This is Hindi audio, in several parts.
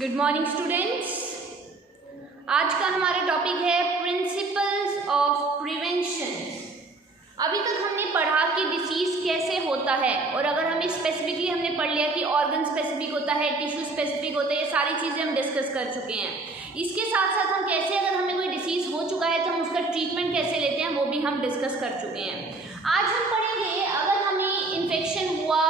Good morning students. आज का हमारा टॉपिक है प्रिंसिपल्स ऑफ प्रिवेंशन। अभी तक हमने पढ़ा कि डिसीज़ कैसे होता है, और अगर हमें स्पेसिफिकली हमने पढ़ लिया कि ऑर्गन स्पेसिफिक होता है, टिश्यू स्पेसिफिक होता है, ये सारी चीज़ें हम डिस्कस कर चुके हैं। इसके साथ साथ हम कैसे, अगर हमें कोई डिसीज़ हो चुका है तो हम उसका ट्रीटमेंट कैसे लेते हैं वो भी हम डिस्कस कर चुके हैं। आज हम पढ़ेंगे अगर हमें इन्फेक्शन हुआ,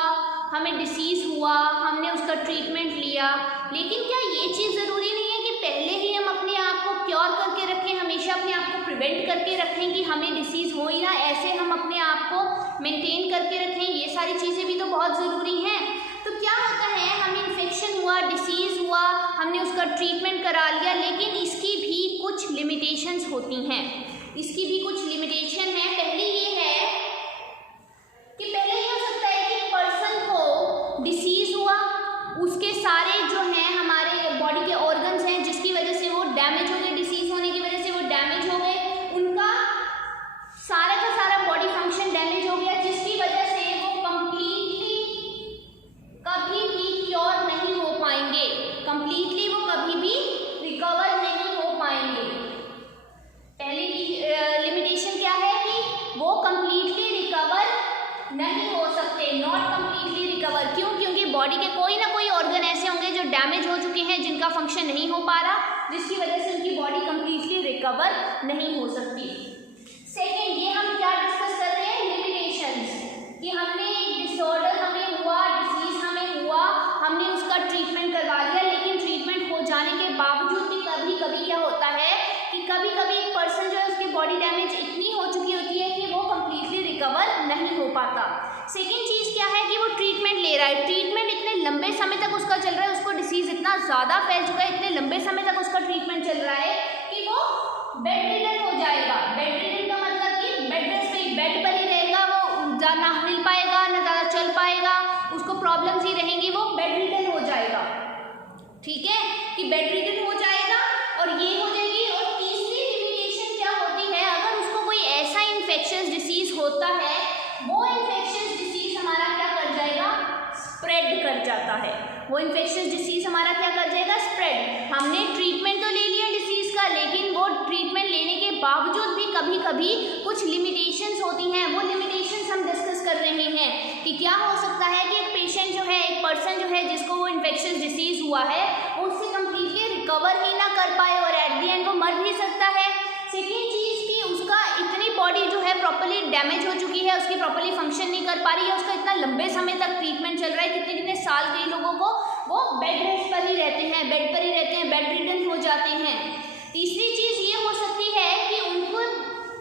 हमें डिसीज़ हुआ, हमने उसका ट्रीटमेंट लिया, लेकिन क्या ये चीज़ ज़रूरी नहीं है कि पहले ही हम अपने आप को क्योर करके रखें, हमेशा अपने आप को प्रिवेंट करके रखें कि हमें डिसीज़ हो ही ना, ऐसे हम अपने आप को मेंटेन करके रखें। ये सारी चीज़ें भी तो बहुत ज़रूरी हैं। तो क्या होता है, हमें इन्फेक्शन हुआ, डिसीज़ हुआ, हमने उसका ट्रीटमेंट करा लिया, लेकिन इसकी भी कुछ लिमिटेशंस होती हैं। इसकी भी कुछ लिमिटेशन है। पहली ये है कि पहले ये हो सकता है कि पर्सन को डिसीज़ हुआ, उसके सारे जो हैं हमारे बॉडी के ऑर्गन्स हैं जिसकी वजह से वो डैमेज हो गए, डिसीज़ होने की वजह से वो डैमेज हो गए, उनका सारा का सारा बॉडी फंक्शन डैमेज हो गया, जिसकी वजह से वो कंप्लीटली कभी भी क्योर नहीं हो पाएंगे, कंप्लीटली वो कभी भी रिकवर नहीं हो पाएंगे। पहली लिमिटेशन क्या है कि वो कंप्लीटली रिकवर नहीं हो सकते, नॉट कंप्लीटली रिकवर। क्यों? क्योंकि बॉडी के कोई ना कोई ऑर्गन ऐसे होंगे जो डैमेज हो चुके हैं, जिनका फंक्शन नहीं हो पा रहा, जिसकी वजह से उनकी बॉडी कंप्लीटली रिकवर नहीं हो सकती। सेकेंड, ये हम क्या डिस्कस कर रहे हैं, लिमिटेशंस, कि हमने एक डिसऑर्डर हमें हुआ, डिसीज हमें हुआ, हमने उसका ट्रीटमेंट करवा लिया, लेकिन ट्रीटमेंट हो जाने के बावजूद भी कभी कभी क्या होता है कि कभी कभी एक पर्सन जो है उसकी बॉडी डैमेज इतनी हो चुकी होती है कि वो कंप्लीटली रिकवर नहीं हो पाता। सेकेंड चीज़ क्या है कि वो ट्रीटमेंट ले रहा है, ट्रीटमेंट इतने लंबे समय तक उसका चल रहा है, उसको डिसीज़ इतना ज़्यादा फैल चुका है, इतने लंबे समय तक उसका ट्रीटमेंट चल रहा है कि वो बेड रिडन हो जाएगा। बेड रिडन का मतलब कि बेड रेस्ट पे, बेड पर ही रहेगा, वो ना हिल पाएगा, ना ज़्यादा चल पाएगा, उसको प्रॉब्लम्स ही रहेंगी, वो बेड रिडन हो जाएगा। ठीक है, कि बेड रिडन हो जाएगा और ये हो जाएगी। और तीसरी लिमिटेशन क्या होती है, अगर उसको कोई ऐसा इन्फेक्शियस डिसीज़ होता है, वो इन्फेक्शियस डिसीज़ हमारा क्या कर जाएगा, स्प्रेड कर जाता है। वो इन्फेक्शियस डिसीज़ हमारा क्या कर जाएगा, स्प्रेड। हमने ट्रीटमेंट तो ले लिया डिसीज़ का, लेकिन वो ट्रीटमेंट लेने के बावजूद भी कभी कभी कुछ लिमिटेशंस होती हैं। वो लिमिटेशंस हम डिस्कस कर रहे हैं कि क्या हो सकता है कि एक पेशेंट जो है, एक पर्सन जो है जिसको वो इन्फेक्शियस डिसीज़ हुआ है, वो उससे कम्प्लीटली रिकवर ही ना कर पाए और एट द एंड वो मर भी सकता है। सेकेंड चीज़ कि उसका इतनी बॉडी जो है प्रॉपर्ली डैमेज हो चुकी है, उसकी प्रॉपर्ली फंक्शन नहीं कर पा रही है, उसका इतना लंबे समय तक ट्रीटमेंट चल रहा है, कितने कितने साल कई लोगों को वो बेड रेस्ट पर ही रहते हैं, बेड पर ही रहते हैं, बेड रिडन हो जाते हैं। तीसरी चीज़ ये हो सकती है कि उनको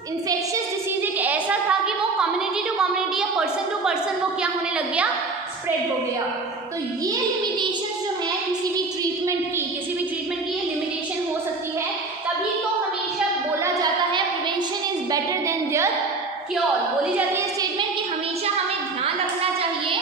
इन्फेक्शियस डिसीज एक ऐसा था कि वो कम्युनिटी टू कम्युनिटी या पर्सन टू पर्सन वो क्या होने लग गया, स्प्रेड हो गया। तो ये लिमिटेशंस जो है किसी भी ट्रीटमेंट की ये लिमिटेशन हो सकती है। तभी तो हमेशा बोला जाता है prevention is better then the cure. बोली जाती है स्टेटमेंट कि हमेशा हमें ध्यान रखना चाहिए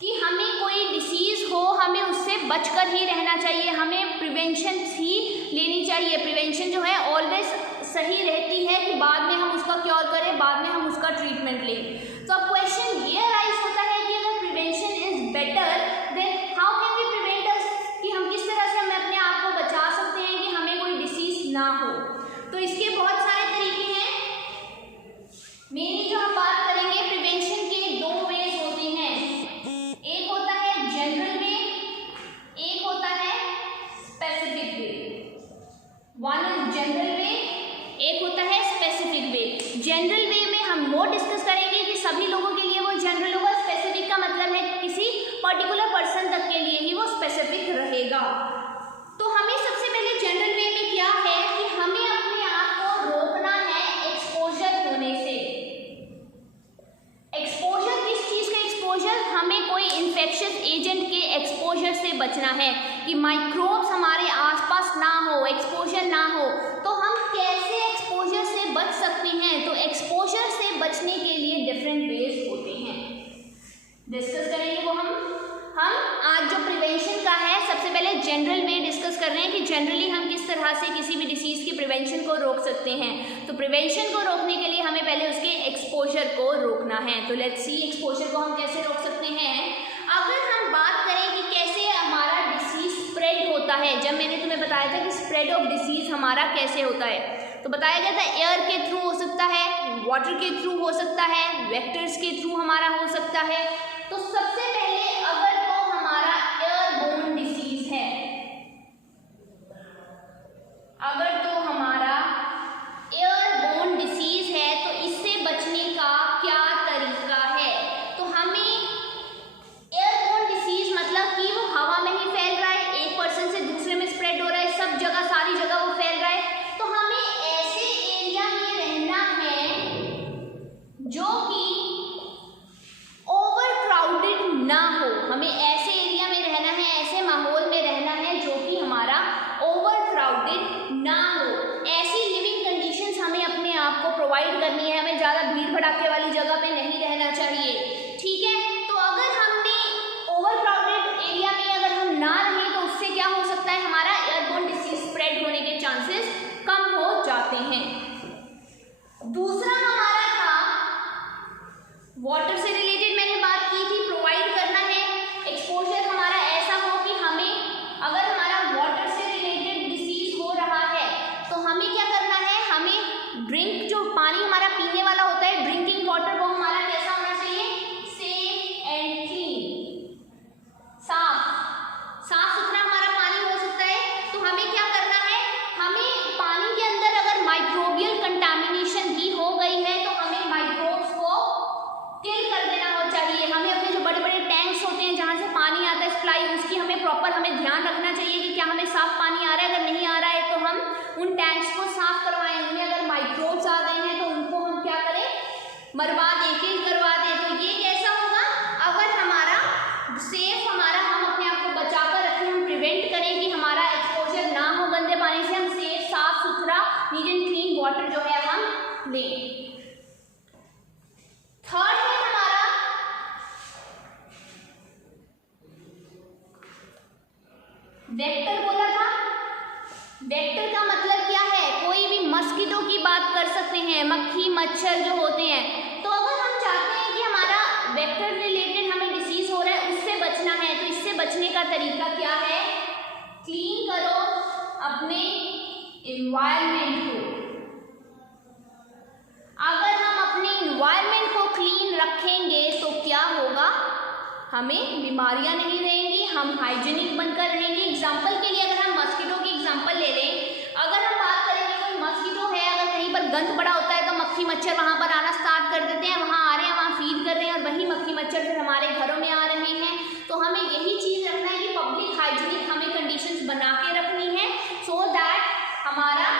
कि हमें कोई डिसीज़ हो, हमें उससे बचकर ही रहना चाहिए, हमें प्रिवेंशन ही लेनी चाहिए। प्रिवेंशन जो है ऑलवेज सही रहती है कि बाद में हम उसका क्योर करें, बाद में हम उसका ट्रीटमेंट लें। तो अब क्वेश्चन ये अराइज होता है कि अगर prevention is better then how can we prevent us, कि हम किस तरह से हमें अपने आप को बचा सकते हैं कि हमें कोई डिसीज़ ना हो। तो इसके बहुत सारे तरीके हैं। मेनली जो हम बात करेंगे, प्रिवेंशन के दो वेज होते हैं। एक होता है जनरल वे, एक होता है specific way. One is general वे, एक होता है स्पेसिफिक वे। जनरल वे में हम वो डिस्कस करेंगे कि सभी लोगों के लिए वो जनरल होगा। स्पेसिफिक का मतलब है कि किसी पर्टिकुलर पर्सन तक के लिए ही वो स्पेसिफिक रहेगा। तो हमें सबसे पहले जनरल वे में क्या है कि हमें अपने आप को रोकना है एक्सपोजर होने से। एक्सपोजर किस चीज़ का एक्सपोजर, हमें कोई इन्फेक्शियस एजेंट के एक्सपोजर से बचना है कि माइक्रोब्स हमारे आसपास ना हो, एक्सपोजर ना हो। तो हम कैसे एक्सपोजर से बच सकते हैं, तो एक्सपोजर से बचने के लिए डिफरेंट वेज होते हैं, डिस्कस करेंगे वो हम आज जो प्रिवेंशन का है सबसे पहले जनरल वे डिस्कस कर रहे हैं कि जनरली हम किस तरह से किसी भी डिसीज़ की प्रिवेंशन को रोक सकते हैं। तो प्रिवेंशन को रोकने के लिए हमें पहले उसके एक्सपोजर को रोकना है। तो लेट्स सी एक्सपोजर को हम कैसे रोक सकते हैं। अगर हम बात करें कि कैसे हमारा डिसीज़ स्प्रेड हो है, जब मैंने तुम्हें बताया था कि स्प्रेड ऑफ डिसीज हमारा कैसे होता है, तो बताया गया था एयर के थ्रू हो सकता है, वाटर के थ्रू हो सकता है, वेक्टर्स के थ्रू हमारा हो सकता है। तो सबसे पहले अगर तो हमारा एयरबोर्न डिसीज है, अगर तो हमारा एयरबोर्न डिसीज है तो इससे बचने का क्या तरीका है। तो हमें एयरबोर्न डिसीज मतलब कि वो हवा में ही फैल रहा है, एक पर्सन से दूसरे में स्प्रेड हो रहा है, सब जगह सारी जगह वो फैल रहा है। तो हमें ऐसे एरिया में रहना है जो कि ओवर क्राउडेड ना हो, हमें ऐसे एरिया में रहना है, ऐसे माहौल में रहना है जो कि हमारा ओवर क्राउडेड ना हो। ऐसी लिविंग कंडीशंस हमें अपने आप को प्रोवाइड करनी है, हमें ज़्यादा भीड़ भड़ाके वाली जगह पे नहीं रहना चाहिए, ठीक है। तो अगर हमने ओवर क्राउडेड एरिया में अगर हम ना रहें तो उससे क्या हो सकता है, हमारा एयरबोर्न डिसीज स्प्रेड होने के चांसेस कम हो जाते हैं। दूसरा हमारा था वाटर से रिलेटेड, मैंने बात की थी, प्रोवाइड करना है एक्सपोजर हमारा ऐसा हो कि हमें अगर हमारा वाटर से रिलेटेड डिसीज हो रहा है तो हमें क्या करना है, हमें ड्रिंक जो पानी हमारा पीने वाला होता है, ड्रिंकिंग वाटर, वो हमारा कैसा होना चाहिए, सेफ एंड क्लीन, साफ सुथरा हमारा पानी हो सकता है। तो हमें क्या करना है, हमें पानी के अंदर अगर माइक्रोबियल कंटामिनेशन भी हो गई है तो हमें माइक्रोब्स को किल कर देना हो चाहिए। हमें अपने जो बड़े बड़े टैंक्स होते हैं जहाँ से पानी आता है सप्लाई, उसकी हमें प्रॉपर ध्यान रखना चाहिए कि क्या हमें साफ पानी आ रहा है, अगर नहीं आ रहा है तो हम उन टैंक्स को साफ करवाएं। उनमें अगर माइक्रोब्स आ गए हैं तो उनको हम क्या करें, मरवा दें, किल करवा दें। तो ये कैसा होगा, अगर हमारा सेफ हमारा हम अपने आप को बचा कर रखें, हम प्रिवेंट करें कि हमारा एक्सपोजर ना हो गंदे पानी से, हम सेफ साफ सुथरा नीट एंड क्लीन वाटर जो है हम लें। थर्ड है हमारा वेक्टर, बोला था। वेक्टर का मतलब क्या है, कोई भी मस्कीटो की बात कर सकते हैं, मक्खी मच्छर जो होते हैं। तो अगर हम चाहते हैं कि हमारा वेक्टर रिलेटेड हमें डिसीज हो रहा है उससे बचना है, तो इससे बचने का तरीका क्या है, क्लीन करो अपने एनवायरनमेंट को। अगर हम अपने एनवायरनमेंट को क्लीन रखेंगे तो क्या होगा, हमें बीमारियां नहीं रहेंगी, हम हाइजीनिक बनकर रहेंगे। एग्जाम्पल के लिए अगर हम मस्कीटो की एग्जाम्पल ले लें, अगर हम बात करेंगे कोई मस्कीटो है, अगर कहीं पर गंद पड़ा होता है तो मक्खी मच्छर वहाँ पर आना स्टार्ट कर देते हैं, वहाँ आ रहे हैं, वहाँ फीड कर रहे हैं और वही मक्खी मच्छर फिर हमारे घरों में आ रहे हैं। तो हमें यही चीज़ रखना है कि पब्लिक हाइजीनिक हमें कंडीशंस बना के रखनी है सो दैट हमारा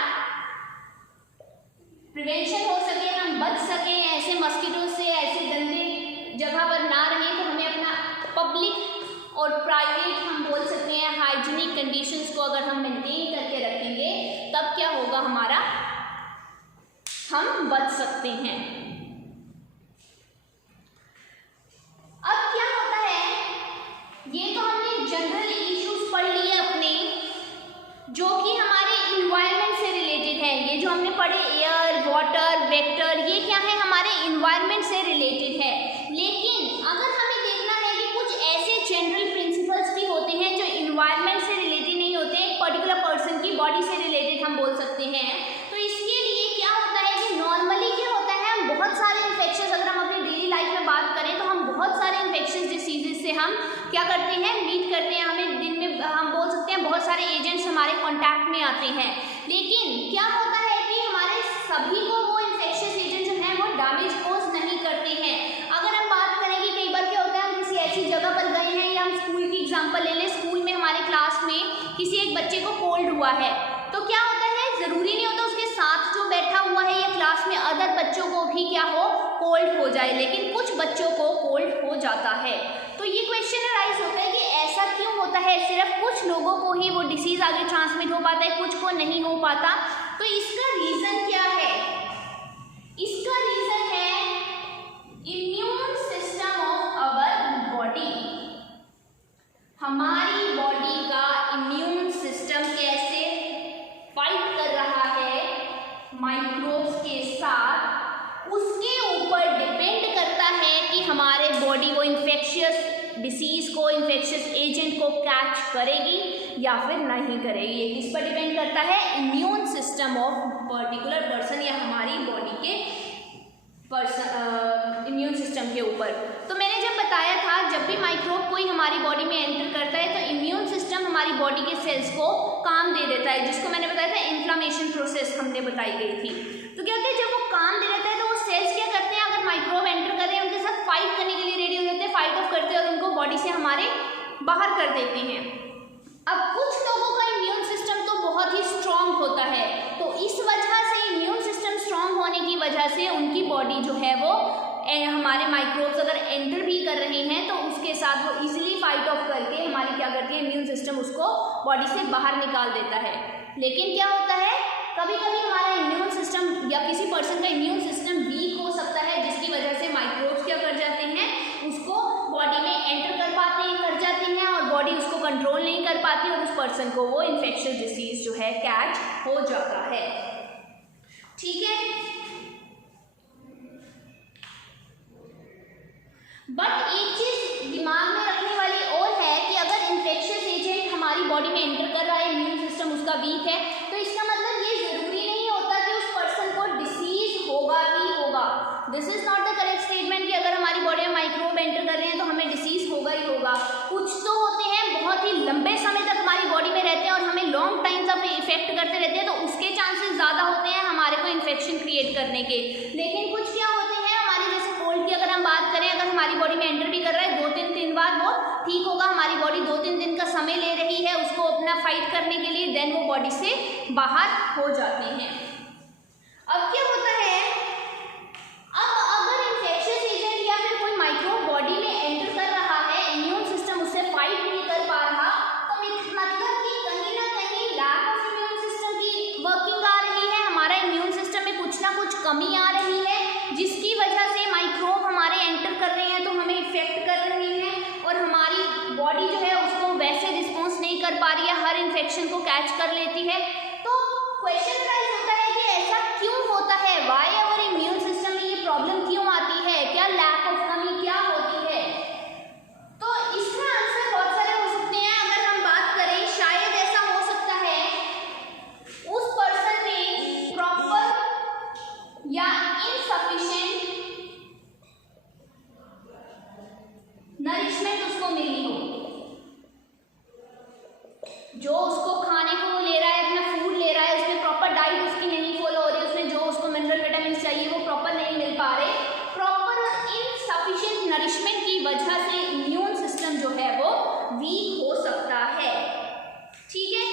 प्रिवेंशन हो सके, हम बच सकें ऐसे मस्कीटो से, ऐसे गंदे जगह पर ना रहें। तो हमें अपना पब्लिक और प्राइवेट हम बोल सकते हैं हाइजीनिक कंडीशंस को अगर हम मेंटेन करके रखेंगे तब क्या होगा, हमारा हम बच सकते हैं। अब क्या होता है, ये तो हमने जनरल इश्यूज पढ़ लिए अपने, जो कि हमारे इन्वायरमेंट से रिलेटेड है। ये जो हमने पढ़े एयर, वाटर, वेक्टर, ये क्या है, हमारे इन्वायरमेंट से रिलेटेड है। लेकिन अगर हमें देखना है कि कुछ ऐसे जनरल प्रिंसिपल्स भी होते हैं जो इन्वायरमेंट से रिलेटेड नहीं होते, एक पर्टिकुलर पर्सन की बॉडी से रिलेटेड हम बोल सकते हैं। तो इसके लिए क्या होता है कि नॉर्मली क्या होता है, हम बहुत सारे इन्फेक्शन, अगर हम अपनी डेली लाइफ में बात करें तो हम बहुत सारे इन्फेक्शन डिसीजेज से हम क्या करते हैं, मीट करते हैं। हमें दिन में हम बोल सकते हैं बहुत सारे एजेंट्स हमारे कॉन्टैक्ट में आते हैं। लेकिन क्या होता है कि हमारे सभी को वो इन्फेक्शियस एजेंट जो हैं वो डैमेज कोज नहीं करते हैं। अगर हम बात करें कि कई बार क्या होता है, हम किसी ऐसी जगह पर गए हैं, या हम स्कूल की एग्जांपल ले लें, स्कूल में हमारे क्लास में किसी एक बच्चे को कोल्ड हुआ है, तो क्या होता है, ज़रूरी नहीं होता उसके साथ जो बैठा हुआ है या क्लास में अदर बच्चों को भी क्या हो, कोल्ड हो जाए, लेकिन कुछ बच्चों को कोल्ड हो जाता है। तो ये क्वेश्चन राइज होता है कि ऐसा क्यों होता है, सिर्फ कुछ लोगों को ही वो डिसीज़ आगे ट्रांसमिट हो पाता है, कुछ को नहीं हो पाता। तो इसका रीज़न क्या है, इसका रीज़न है immune system of our body. हमारी बॉडी का इम्यून सिस्टम कैसे फाइट कर रहा है माइक्रोब्स के साथ, उसके ऊपर डिपेंड करता है कि हमारे बॉडी को इन्फेक्शियस डिसीज़ को, इन्फेक्शियस एजेंट को कैच करेगी या फिर नहीं करेगी। ये किस पर डिपेंड करता है? Immune system of particular person या हमारी बॉडी के इम्यून सिस्टम के ऊपर। तो मैंने जब बताया था जब भी माइक्रोब कोई हमारी बॉडी में एंटर करता है तो इम्यून सिस्टम हमारी बॉडी के सेल्स को काम दे देता है, जिसको मैंने बताया था इन्फ्लामेशन प्रोसेस हमने बताई गई थी। तो क्या होता है, जब वो काम दे देता है तो वो सेल्स क्या करते हैं, अगर माइक्रोब एंटर कर रहे हैं उनके साथ फाइट करने के लिए रेडी हो जाते हैं, फाइट ऑफ करते हैं और उनको बॉडी से हमारे बाहर कर देते हैं। अब कुछ लोगों का इम्यून सिस्टम तो बहुत ही स्ट्रांग होता है, तो इस वजह से इम्यून सिस्टम स्ट्रांग होने की वजह से उनकी बॉडी जो है वो हमारे माइक्रोब्स अगर एंटर भी कर रहे हैं तो उसके साथ वो इजीली फाइट ऑफ करके हमारी क्या करती है, इम्यून सिस्टम उसको बॉडी से बाहर निकाल देता है। लेकिन क्या होता है, कभी कभी हमारा इम्यून सिस्टम या किसी पर्सन का इम्यून सिस्टम वीक हो सकता है, जिसकी वजह से माइक्रोब्स क्या कर जाते हैं, उसको बॉडी में एंटर कर जाते हैं और बॉडी उसको कंट्रोल नहीं कर पाती और उस पर्सन को वो इन्फेक्शियस डिसीज जो है कैच हो जाता है। ठीक है, बट एक चीज दिमाग में रखने वाली और है कि अगर इन्फेक्शियस एजेंट हमारी बॉडी में एंटर कर रहा है, इम्यून सिस्टम उसका वीक है, तो इसका मतलब ये जरूरी नहीं होता कि उस पर्सन को डिसीज होगा ही होगा। This is not the correct statement कि अगर हमारी बॉडी में माइक्रोब एंटर कर रहे हैं तो हमें डिसीज होगा ही होगा। कुछ तो होते हैं बहुत ही लंबे समय तक हमारी बॉडी में रहते हैं और हमें लॉन्ग टाइम तक इफेक्ट करते रहते हैं, तो उसके चांसेस ज़्यादा होते हैं हमारे को इन्फेक्शन क्रिएट करने के। लेकिन कुछ क्या होते हैं, हमारे जैसे कोल्ड की अगर हम बात करें, अगर हमारी बॉडी में एंटर भी कर रहा है 2-3 दिन बाद वो ठीक होगा, हमारी बॉडी 2-3 दिन का समय ले रही है उसको अपना फाइट करने के लिए, देन वो बॉडी से बाहर हो जाते हैं। अब क्या होता है, अब अगर इन्फेक्शियस एजेंट या फिर कोई माइक्रोब बॉडी में एंटर कर रहा है, इम्यून सिस्टम उससे फाइट नहीं कर पा रहा, तो मतलब कि कहीं ना कहीं लैक ऑफ इम्यून सिस्टम की वर्किंग आ रही है, हमारा इम्यून सिस्टम में कुछ ना कुछ कमी आ रही है, जिसकी वजह से माइक्रोब हमारे एंटर कर रहे हैं तो हमें इफेक्ट कर रहे हैं और हमारी बॉडी जो है उसको वैसे रिस्पॉन्स नहीं कर पा रही है, हर इन्फेक्शन को कैच कर लेती है। तो क्वेश्चन राइज होता है कि ऐसा क्यों होता है, वाई आवर इम्यून सिस्टम में ये प्रॉब्लम क्यों आती है, क्या लैक ऑफ कमी क्या होती है? तो इसका आंसर बहुत सारे हो सकते हैं। अगर हम बात करें, शायद ऐसा हो सकता है उस पर्सन में प्रॉपर या इनसफिशिएंट नरिशमेंट उसको मिली हो, जो उसको खाने को वो ले रहा है, अपना फूड ले रहा है, उसमें प्रॉपर डाइट उसकी नहीं फॉलो हो रही, उसमें जो उसको मिनरल विटामिन चाहिए वो प्रॉपर नहीं मिल पा रहे, प्रॉपर और इनसफिशिएंट नरिशमेंट की वजह से इम्यून सिस्टम जो है वो वीक हो सकता है। ठीक है,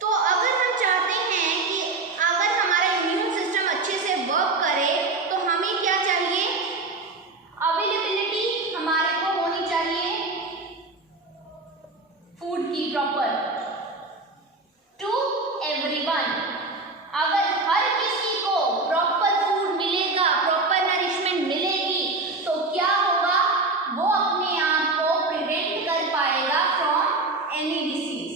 तो अगर हम चाहते हैं कि अगर हमारा इम्यून सिस्टम अच्छे से वर्क करे तो हमें क्या चाहिए, अवेलेबिलिटी हमारे को होनी चाहिए फूड की प्रॉपर टू एवरीवन। अगर हर किसी को प्रॉपर फूड मिलेगा, प्रॉपर नरिशमेंट मिलेगी, तो क्या होगा, वो अपने आप को प्रिवेंट कर पाएगा फ्रॉम एनी डिसीज।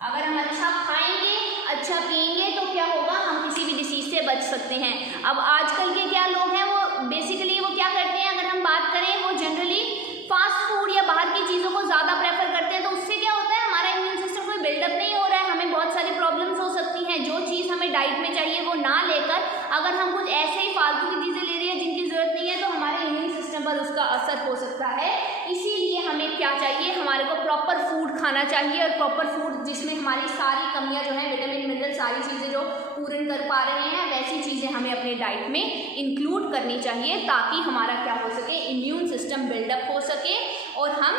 अगर हम अच्छा खाएंगे, अच्छा पिएंगे तो क्या होगा, हम किसी भी डिसीज से बच सकते हैं। अब आजकल के क्या लोग हैं, वो बेसिकली वो क्या करते हैं, अगर हम बात करें, वो जनरली फास्ट फूड या बाहर की चीज़ों को ज़्यादा प्रेफर करते हैं, तो उससे क्या होता है, हमारा इम्यून सिस्टम कोई बिल्डअप नहीं हो रहा है, हमें बहुत सारी प्रॉब्लम्स हो सकती हैं। जो चीज़ हमें डाइट में चाहिए वो ना लेकर अगर हम कुछ ऐसे ही फालतू की चीज़ें ले रहे हैं जिनकी ज़रूरत नहीं है, तो हमारे इम्यून सिस्टम पर उसका असर हो सकता है। इसीलिए हमें क्या चाहिए, हमारे को प्रॉपर फूड खाना चाहिए, और प्रॉपर फूड जिसमें हमारी सारी कमियाँ जो हैं, विटामिन मिनरल सारी चीज़ें जो पूर्ण कर पा रहे हैं, वैसी चीज़ें हमें अपने डाइट में इंक्लूड करनी चाहिए, ताकि हमारा क्या हो सके, इम्यून सिस्टम बिल्डअप हो सके और हम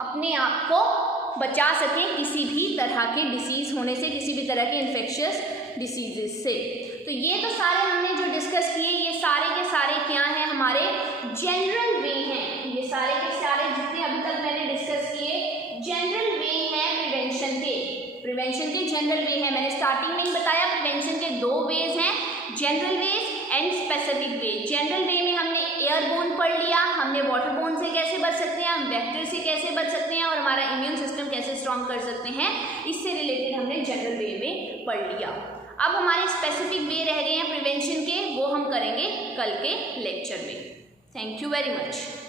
अपने आप को बचा सकें किसी भी तरह के डिसीज़ होने से, किसी भी तरह के इन्फेक्शियस डिसीजेस से। तो ये तो सारे हमने जो डिस्कस किए, ये सारे के सारे क्या हैं, हमारे जनरल वे हैं। ये सारे के सारे जितने अभी तक मैंने डिस्कस किए जनरल वे हैं प्रिवेंशन के। प्रिवेंशन के जनरल वे हैं, मैंने स्टार्टिंग में ही बताया, प्रिवेंशन के 2 वेज हैं, general ways and specific way. General way में हमने एयरबोर्न पढ़ लिया, हमने वाटरबोर्न से कैसे बच सकते हैं, हम वेक्टर से कैसे बच सकते हैं, और हमारा इम्यून सिस्टम कैसे स्ट्रॉन्ग कर सकते हैं, इससे रिलेटेड हमने जनरल वे में पढ़ लिया। अब हमारे स्पेसिफिक वे रह गए हैं प्रिवेंशन के, वो हम करेंगे कल के लेक्चर में। Thank you very much.